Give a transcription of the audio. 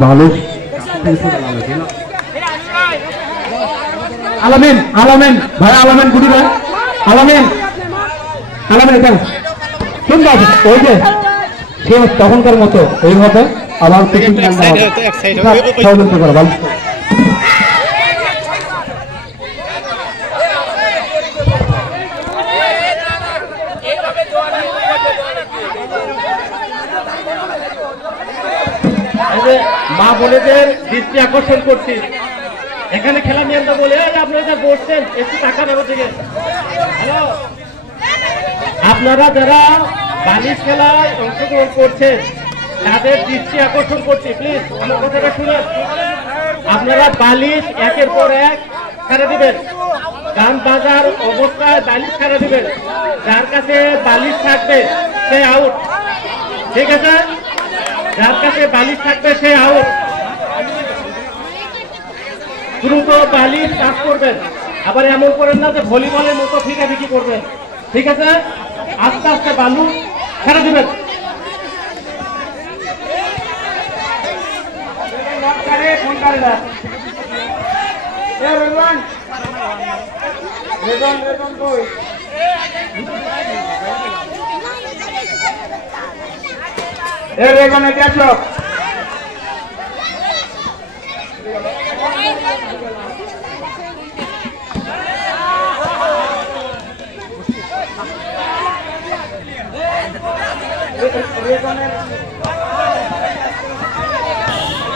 বালুস আলামিন আলামিন ভাই আলামিন গুটি ভাই আলামিন আলামিন এটা সুন্দর ওই যে সে তখনকার মতো এইভাবে আবার পিকিং করা ভালো মা বোনেদের দৃষ্টি আকর্ষণ করছি এখানে খেলা নিয়ে আমরা বলে আপনারা বসছেন একটু টাকা দেওয়ার দিকে হ্যালো আপনারা যারা বালিশ খেলায় অংশগ্রহণ করছেন তাদের দৃষ্টি আকর্ষণ করছি প্লিজ আমার কথাটা শুনেন আপনারা বালিশ একের পর এক ছেড়ে দিবেন গান বাজার অবস্থায় বালিশ ছেড়ে দিবেন যার কাছে বালিশ থাকবে সে আউট ঠিক আছে যার কাছে বালিশ থাকবে সে আউট দ্রুত বালিশ কাজ করবেন আবার এমন করেন না যে ভলিবলের মতো ফিকাফিকি করবেন ঠিক আছে আস্তে আস্তে বালু ছেড়ে দিবেন রেগনে গেছ রেগনের